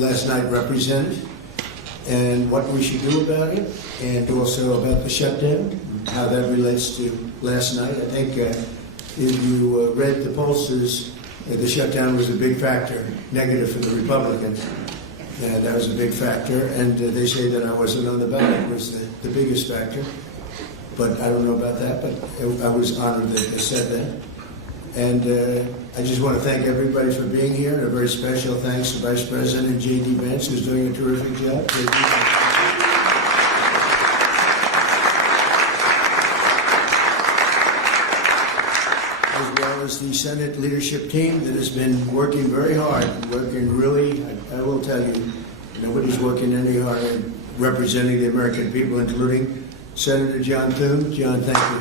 last night represented, and what we should do about it, and also about the shutdown, how that relates to last night. I think if you read the pollsters, the shutdown was a big factor, negative for the Republicans. That was a big factor, and they say that I wasn't on the ballot was the biggest factor. But I don't know about that, but I was honored that they said that. And I just want to thank everybody for being here, and a very special thanks to Vice President J.D. Vance, who's doing a terrific job. As well as the Senate leadership team that has been working very hard, working really, I will tell you, nobody's working any harder representing the American people, including Senator John Thune. John, thank you.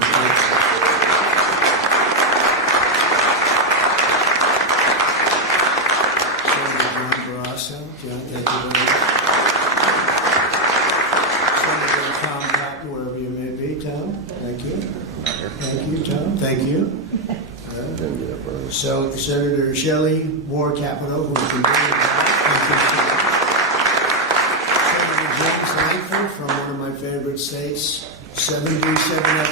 Senator John Barrasso. John, thank you very much. Senator Tom Cotton, wherever you may be. Tom, thank you. Thank you, Tom. Thank you. So, Senator Shelley Moore Capito, who has been doing Senator James Lankford from one of my favorite states, 77 out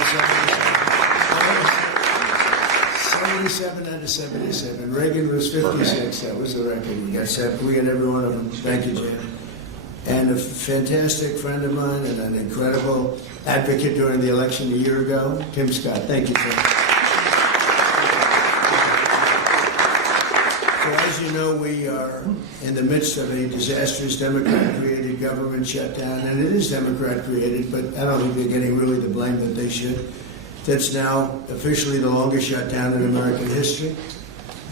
of 77. Reagan was 56. That was the record. We got every one of them. Thank you, Jim. And a fantastic friend of mine and an incredible advocate during the election a year ago, Tim Scott. Thank you, Tim. So as you know, we are in the midst of a disastrous Democrat-created government shutdown, and it is Democrat-created, but I don't think they're getting really the blame that they should. That's now officially the longest shutdown in American history.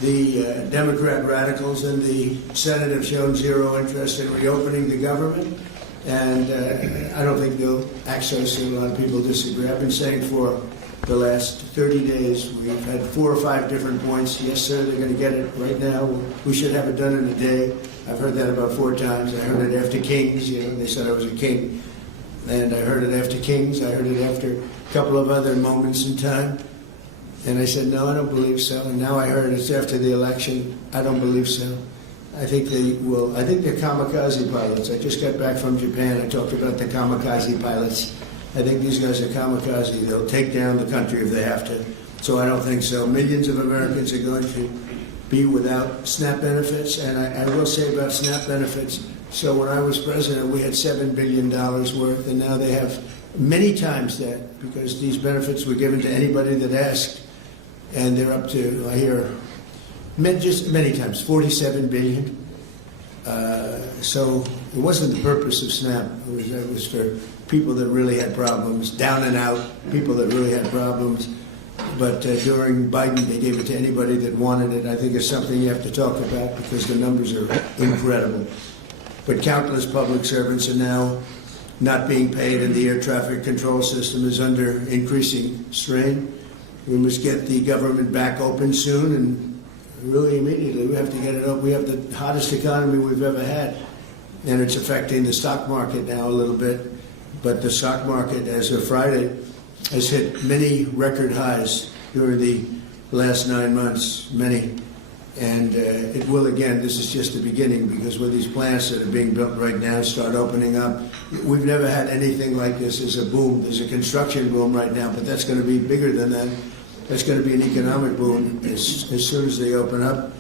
The Democrat radicals in the Senate have shown zero interest in reopening the government, and I don't think they'll access it. A lot of people disagree. I've been saying for the last 30 days, we've had 4 or 5 different points. Yes, sir, they're going to get it right now. We should have it done in a day. I've heard that about 4 times. I heard it after Kings. They said I was a king. And I heard it after Kings. I heard it after a couple of other moments in time. And I said, no, I don't believe so. And now I heard it's after the election. I don't believe so. I think they will. I think they're kamikaze pilots. I just got back from Japan. I talked about the kamikaze pilots. I think these guys are kamikaze. They'll take down the country if they have to. So I don't think so. Millions of Americans are going to be without SNAP benefits. And I will say about SNAP benefits, so when I was president, we had $7 billion worth, and now they have many times that, because these benefits were given to anybody that asked, and they're up to, I hear, just many times, $47 billion. So it wasn't the purpose of SNAP. It was for people that really had problems, down and out, people that really had problems. But during Biden, they gave it to anybody that wanted it. I think it's something you have to talk about because the numbers are incredible. But countless public servants are now not being paid, and the air traffic control system is under increasing strain. We must get the government back open soon, and really immediately. We have to get it open. We have the hottest economy we've ever had, and it's affecting the stock market now a little bit. But the stock market, as of Friday, has hit many record highs during the last 9 months, many. And it will again. This is just the beginning, because when these plants that are being built right now start opening up, we've never had anything like this as a boom. There's a construction boom right now, but that's going to be bigger than that. That's going to be an economic boom as soon as they open up,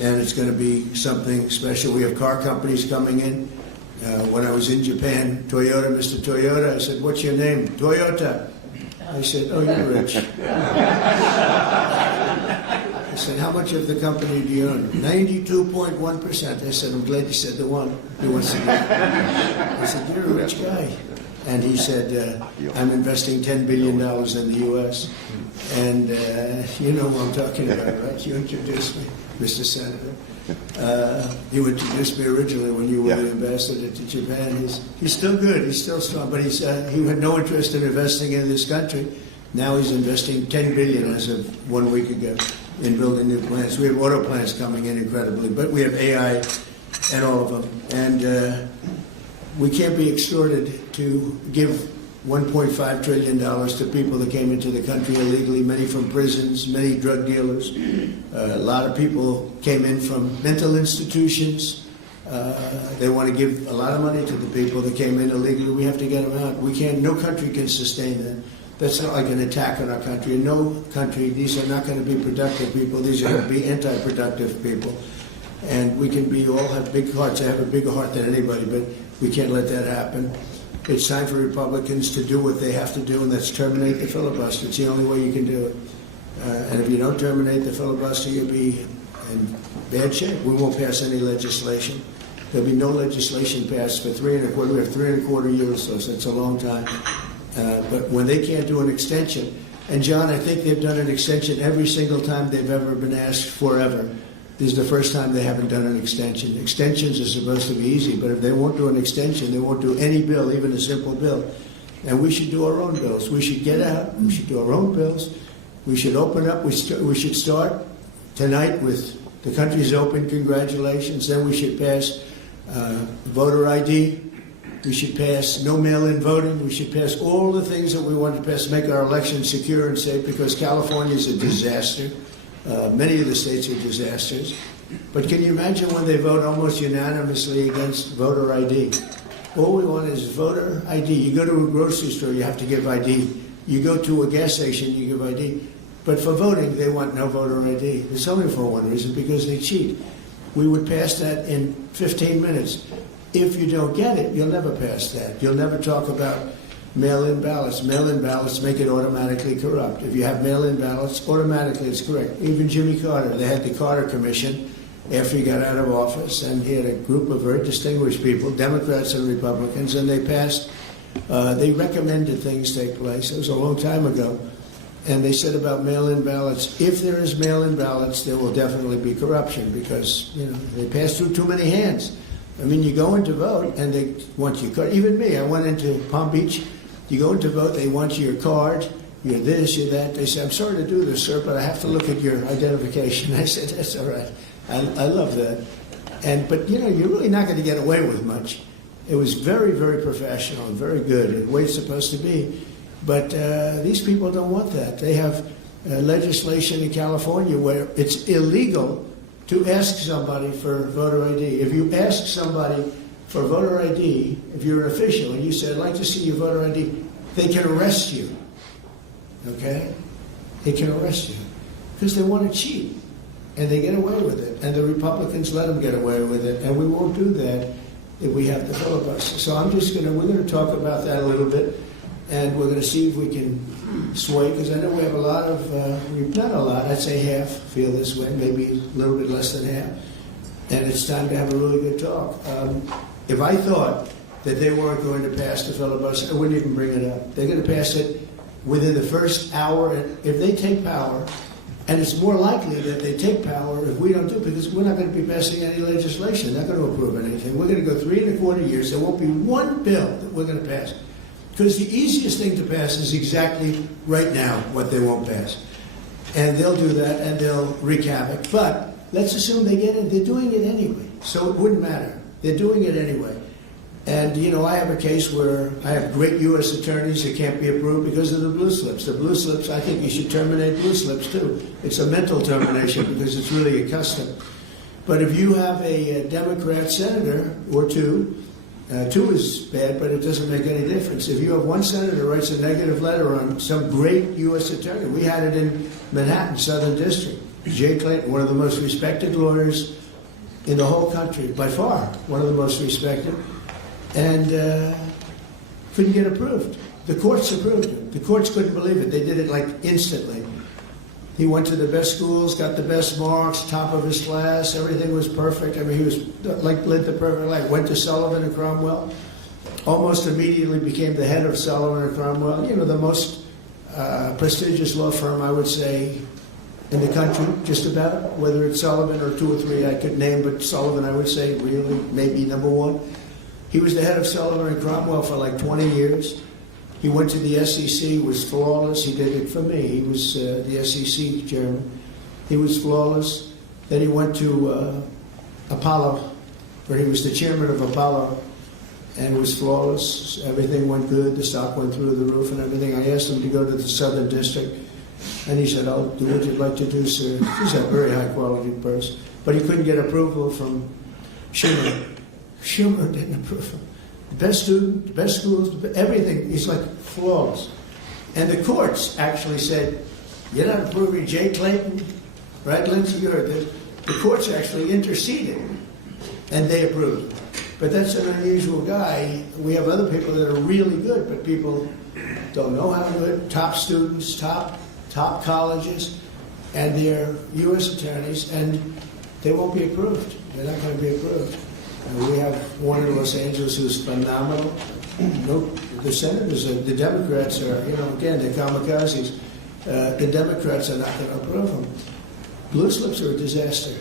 and it's going to be something special. We have car companies coming in. When I was in Japan, Toyota, Mr. Toyota, I said, "What's your name?" "Toyota." I said, "Oh, you're rich." I said, "How much of the company do you own?" 92.1%. I said, "I'm glad you said the one who wants to get it." I said, "You're a rich guy." And he said, "I'm investing $10 billion in the U.S. And you know who I'm talking about, right? You introduced me, Mr. Senator. You introduced me originally when you were the ambassador to Japan. He's still good. He's still strong. But he had no interest in investing in this country. Now he's investing $10 billion as of 1 week ago in building new plants. We have auto plants coming in incredibly, but we have AI and all of them. And we can't be extorted to give $1.5 trillion to people that came into the country illegally, many from prisons, many drug dealers. A lot of people came in from mental institutions, They want to give a lot of money to the people that came in illegally. We have to get them out. We can't. No country can sustain that. That's not like an attack on our country. In no country, these are not going to be productive people. These are going to be anti-productive people. And we can be all have big hearts. I have a bigger heart than anybody, but we can't let that happen. It's time for Republicans to do what they have to do, and that's terminate the filibuster. It's the only way you can do it. And if you don't terminate the filibuster, you'll be in bad shape. We won't pass any legislation. There'll be no legislation passed for 3.25. We have 3.25 years, so that's a long time. But when they can't do an extension, and John, I think they've done an extension every single time they've ever been asked forever. This is the first time they haven't done an extension. Extensions are supposed to be easy, but if they won't do an extension, they won't do any bill, even a simple bill. And we should do our own bills. We should get out. We should do our own bills. We should open up. We should start tonight with the country's open. Congratulations. Then we should pass voter ID. We should pass no mail-in voting. We should pass all the things that we want to pass, make our elections secure and safe, because California is a disaster. Many of the states are disasters. But can you imagine when they vote almost unanimously against voter ID? All we want is voter ID. You go to a grocery store, you have to give ID. You go to a gas station, you give ID. But for voting, they want no voter ID. It's only for one reason, because they cheat. We would pass that in 15 minutes. If you don't get it, you'll never pass that. You'll never talk about mail-in ballots. Mail-in ballots make it automatically corrupt. If you have mail-in ballots, automatically it's correct. Even Jimmy Carter, they had the Carter Commission after he got out of office, and he had a group of very distinguished people, Democrats and Republicans, and they passed, they recommended things take place. It was a long time ago. And they said about mail-in ballots, if there is mail-in ballots, there will definitely be corruption, because, you know, they pass through too many hands. I mean, you go in to vote, and they want your card. Even me, I went into Palm Beach. You go in to vote, they want your card, you're this, you're that. They say, I'm sorry to do this, sir, but I have to look at your identification. I said, that's all right. I love that. But, you know, you're really not going to get away with much. It was very, very professional and very good, and the way it's supposed to be. But these people don't want that. They have legislation in California where it's illegal to ask somebody for voter ID. If you ask somebody for voter ID, if you're an official and you say, I'd like to see your voter ID, they can arrest you. Okay? They can arrest you because they want to cheat, and they get away with it. And the Republicans let them get away with it, and we won't do that if we have the filibuster. So we're going to talk about that a little bit, and we're going to see if we can sway, because I know we have a lot of, not a lot, I'd say half feel this way, maybe a little bit less than half. And it's time to have a really good talk. If I thought that they weren't going to pass the filibuster, I wouldn't even bring it up. They're going to pass it within the first hour. And if they take power, and it's more likely that they take power if we don't do it, because we're not going to be passing any legislation. They're not going to approve anything. We're going to go 3.25 years. There won't be one bill that we're going to pass. Because the easiest thing to pass is exactly right now what they won't pass. And they'll do that, and they'll wreak havoc. But let's assume they get it. They're doing it anyway, so it wouldn't matter. They're doing it anyway. And, you know, I have a case where I have great U.S. attorneys that can't be approved because of the blue slips. The blue slips, I think you should terminate blue slips, too. It's a mental termination because it's really a custom. But if you have a Democrat senator or two is bad, but it doesn't make any difference. If you have one senator who writes a negative letter on some great U.S. attorney, we had it in Manhattan, Southern District. Jay Clayton, one of the most respected lawyers in the whole country, by far, one of the most respected, and couldn't get approved. The courts approved it. The courts couldn't believe it. They did it like instantly. He went to the best schools, got the best marks, top of his class, everything was perfect. I mean, he was lived the perfect life. Went to Sullivan and Cromwell, almost immediately became the head of Sullivan and Cromwell, you know, the most prestigious law firm, I would say, in the country, just about. Whether it's Sullivan or two or three I could name, but Sullivan, I would say, really, maybe number one. He was the head of Sullivan and Cromwell for like 20 years. He went to the SEC, was flawless. He did it for me. He was the SEC chairman. He was flawless. Then he went to Apollo, where he was the chairman of Apollo, and was flawless. Everything went good. The stock went through the roof and everything. I asked him to go to the Southern District, and he said, I'll do what you'd like to do, sir. He's a very high-quality person. But he couldn't get approval from Schumer. Schumer didn't approve him. The best student, the best schools, everything, he's like flawless. And the courts actually said, you're not approving Jay Clayton, right, Lindsay, you heard this. The courts actually interceded, and they approved him. But that's an unusual guy. We have other people that are really good, but people don't know how good. Top students, top colleges, and they're U.S. attorneys, and they won't be approved. They're not going to be approved. We have one in Los Angeles who's phenomenal. No, the senators, the Democrats are, again, they're kamikazes. The Democrats are not going to approve them. Blue slips are a disaster.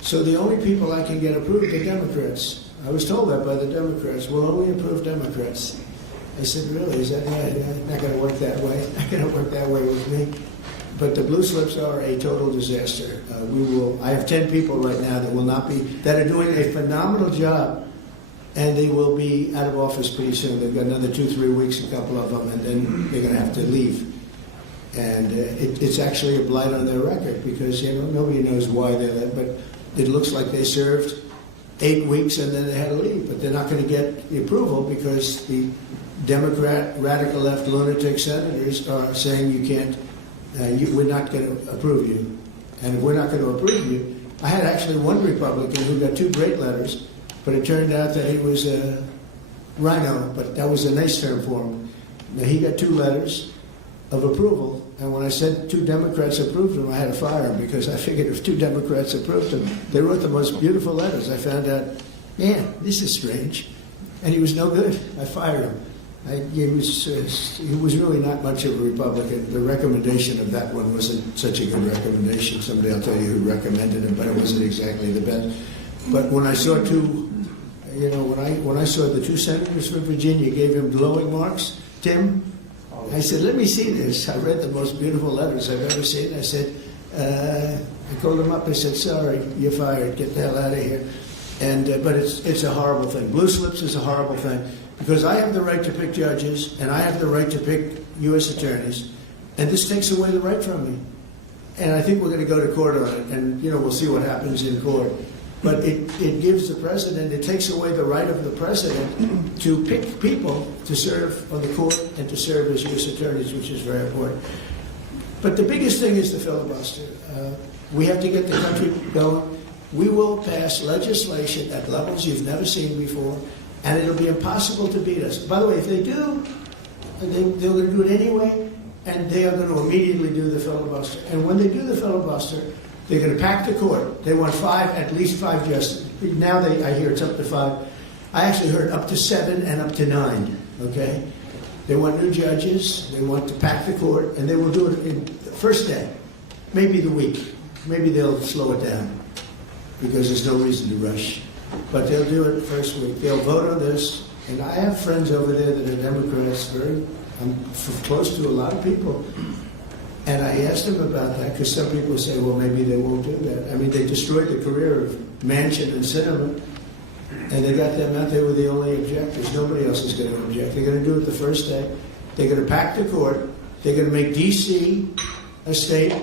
So the only people I can get approved are Democrats. I was told that by the Democrats. We'll only approve Democrats. I said, really? Is that not going to work that way? Not going to work that way with me. But the blue slips are a total disaster. I have 10 people right now that are doing a phenomenal job, and they will be out of office pretty soon. They've got another 2-3 weeks, a couple of them, and then they're going to have to leave. And it's actually a blight on their record because nobody knows why they left, but it looks like they served 8 weeks and then they had to leave. But they're not going to get the approval because the Democrat, radical left, lunatic senators are saying you can't. We're not going to approve you. And if we're not going to approve you, I had actually one Republican who got 2 great letters, but it turned out that he was a rhino, but that was a nice term for him. Now, he got 2 letters of approval, and when I said 2 Democrats approved him, I had to fire him because I figured if 2 Democrats approved him, they wrote the most beautiful letters. I found out, man, this is strange. And he was no good. I fired him. He was really not much of a Republican. The recommendation of that one wasn't such a good recommendation. Someday I'll tell you who recommended it, but it wasn't exactly the best. But when I saw when I saw the 2 senators from Virginia gave him glowing marks, Tim, I said, let me see this. I read the most beautiful letters I've ever seen. I said, I called him up. I said, sorry, you're fired. Get the hell out of here. And but it's a horrible thing. Blue slips is a horrible thing. Because I have the right to pick judges, and I have the right to pick U.S. attorneys, and this takes away the right from me. And I think we're going to go to court on it, and we'll see what happens in court. But it gives the president, it takes away the right of the president to pick people to serve on the court and to serve as U.S. attorneys, which is very important. But the biggest thing is the filibuster. We have to get the country going. We will pass legislation at levels you've never seen before. And it'll be impossible to beat us. By the way, if they do, they're going to do it anyway, and they are going to immediately do the filibuster. And when they do the filibuster, they're going to pack the court. They want at least 5 justices. Now I hear it's up to 5. I actually heard up to 7 and up to 9, okay? They want new judges. They want to pack the court, and they will do it in the first day, maybe the week. Maybe they'll slow it down because there's no reason to rush. But they'll do it the first week. They'll vote on this. And I have friends over there that are Democrats. I'm close to a lot of people. And I asked them about that because some people say, well, maybe they won't do that. I mean, they destroyed the career of Manchin and Sinema. And they got them out. They were the only objectors. Nobody else is going to object. They're going to do it the first day. They're going to pack the court. They're going to make D.C. a state.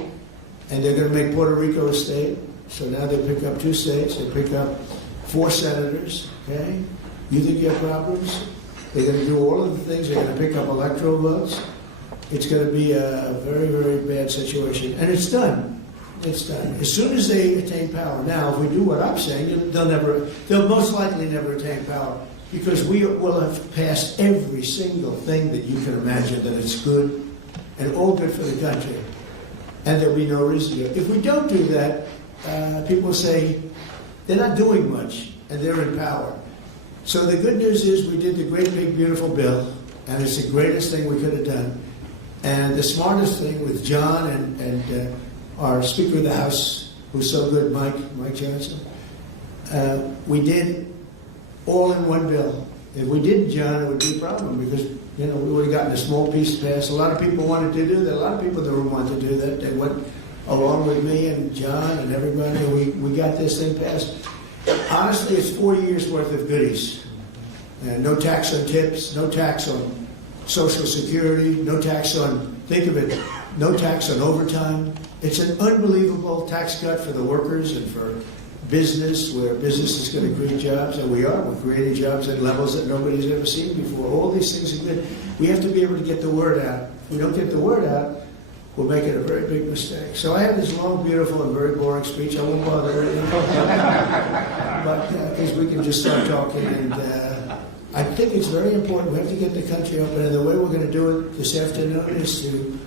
And they're going to make Puerto Rico a state. So now they pick up 2 states. They pick up 4 senators, okay? You think you have problems? They're going to do all of the things. They're going to pick up electoral votes. It's going to be a very, very bad situation. And it's done. It's done. As soon as they attain power. Now, if we do what I'm saying, they'll most likely never attain power because we will have passed every single thing that you can imagine that it's good and all good for the country. And there'll be no reason to. If we don't do that, people say, they're not doing much, and they're in power. So the good news is we did the great, big, beautiful bill, and it's the greatest thing we could have done. And the smartest thing with John and our Speaker of the House, who's so good, Mike Johnson, we did all in one bill. If we didn't, John, it would be a problem because, we would have gotten a small piece passed. A lot of people wanted to do that. A lot of people in the room wanted to do that. They went along with me and John and everybody, we got this thing passed. Honestly, it's 40 years worth of goodies. And no tax on tips, no tax on Social Security, no tax on, think of it, no tax on overtime. It's an unbelievable tax cut for the workers and for business, where business is going to create jobs, and we are. We're creating jobs at levels that nobody's ever seen before. All these things are good. We have to be able to get the word out. If we don't get the word out, we'll make it a very big mistake. So I have this long, beautiful, and very boring speech. I won't bother anyone. But because we can just start talking, and I think it's very important. We have to get the country open, and the way we're going to do it this afternoon is to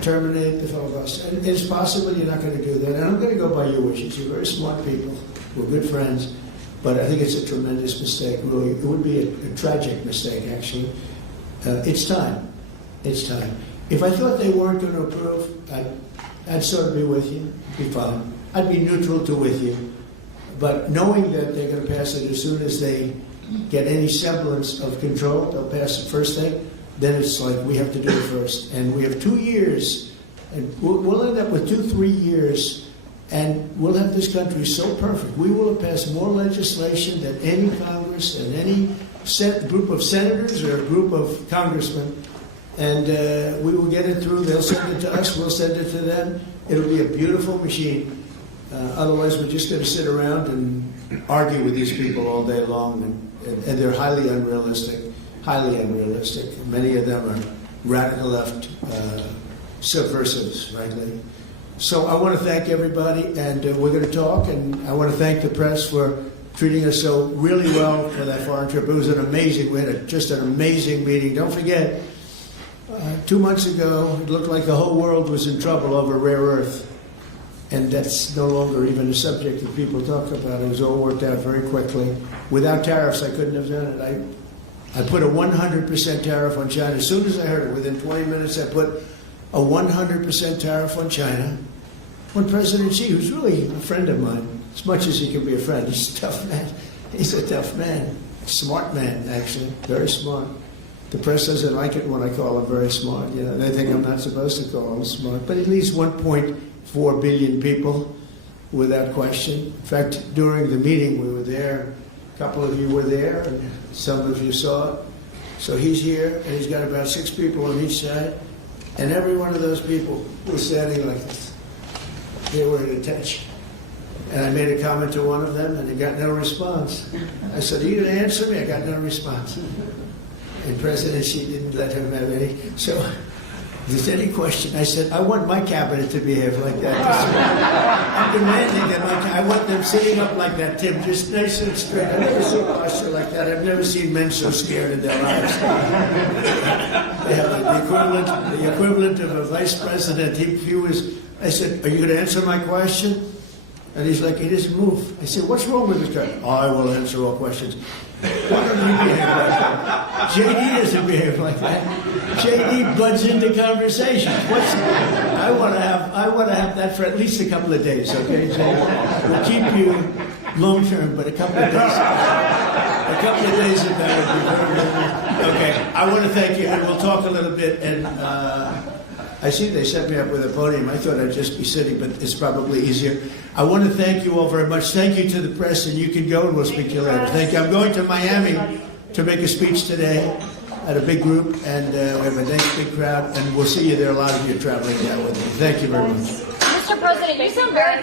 terminate the filibuster. And it's possible you're not going to do that. And I'm going to go by your wishes. You're very smart people. We're good friends. But I think it's a tremendous mistake, really. It would be a tragic mistake, actually. It's time. It's time. If I thought they weren't going to approve, I'd sort of be with you. Be fine. I'd be neutral to with you. But knowing that they're going to pass it as soon as they get any semblance of control, they'll pass the first thing, then it's like we have to do it first. And we have 2 years, and we'll end up with 2-3 years, and we'll have this country so perfect. We will have passed more legislation than any Congress and any group of senators or a group of congressmen. And we will get it through. They'll send it to us. We'll send it to them. It'll be a beautiful machine. Otherwise, we're just going to sit around and argue with these people all day long. And they're highly unrealistic. Highly unrealistic. Many of them are radical left subversives, frankly. So I want to thank everybody. And we're going to talk. And I want to thank the press for treating us so really well for that foreign trip. It was an amazing, we had just an amazing meeting. Don't forget, 2 months ago, it looked like the whole world was in trouble over rare earth. And that's no longer even a subject that people talk about. It was all worked out very quickly. Without tariffs, I couldn't have done it. I put a 100% tariff on China. As soon as I heard it, within 20 minutes, I put a 100% tariff on China. When President Xi, who's really a friend of mine, as much as he can be a friend, he's a tough man. He's a tough man. Smart man, actually. Very smart. The press doesn't like it when I call him very smart. You know, they think I'm not supposed to call him smart. But at least 1.4 billion people, without question. In fact, during the meeting, we were there. A couple of you were there, and some of you saw it. So he's here, and he's got about 6 people on each side. And every one of those people was standing like this. They were at attention. And I made a comment to one of them, and he got no response. I said, "Are you going to answer me?" I got no response. And President Xi didn't let him have any. So if there's any question, I said, I want my cabinet to behave like that. I'm demanding that I want them sitting up like that, Tim, just nice and straight. I've never seen a posture like that. I've never seen men so scared in their lives. The equivalent of a vice president. He was. I said, "Are you going to answer my question?" And he's like, he doesn't move. I said, "What's wrong with this guy?" "I will answer all questions." Why don't you behave like that? JD doesn't behave like that. JD butts into conversations. I want to have that for at least a couple of days, okay, JD? We'll keep you long term, but a couple of days. A couple of days of that would be very good. Okay, I want to thank you, and we'll talk a little bit. And I see they set me up with a podium. I thought I'd just be sitting, but it's probably easier. I want to thank you all very much. Thank you to the press, and you can go, and we'll speak to you later. Thank you. I'm going to Miami to make a speech today at a big group, and we have a nice big crowd, and we'll see you there. A lot of you are traveling down with me. Thank you very much. Mr. President, you sound very